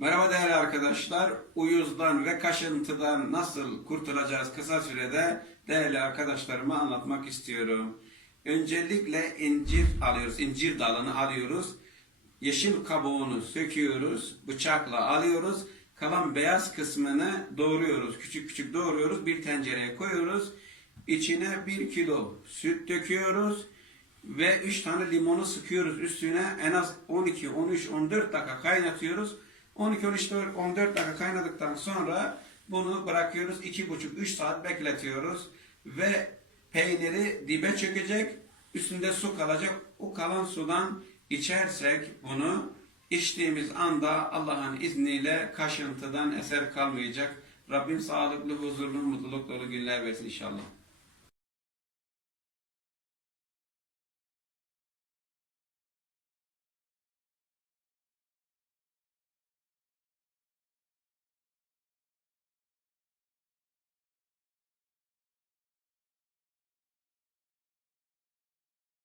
Merhaba değerli arkadaşlar. Uyuzdan ve kaşıntıdan nasıl kurtulacağız kısa sürede değerli arkadaşlarıma anlatmak istiyorum. Öncelikle incir alıyoruz. incir dalını alıyoruz. Yeşil kabuğunu söküyoruz. Bıçakla alıyoruz. Kalan beyaz kısmını doğruyoruz. Küçük küçük doğruyoruz. Bir tencereye koyuyoruz. İçine bir kilo süt döküyoruz ve 3 tane limonu sıkıyoruz üstüne en az 12, 13, 14 dakika kaynatıyoruz. 12, 13, 14 dakika kaynadıktan sonra bunu bırakıyoruz. 2,5-3 saat bekletiyoruz ve peyniri dibe çökecek. Üstünde su kalacak. O kalan sudan içersek bunu içtiğimiz anda Allah'ın izniyle kaşıntıdan eser kalmayacak. Rabbim sağlıklı, huzurlu, mutluluk dolu günler versin inşallah.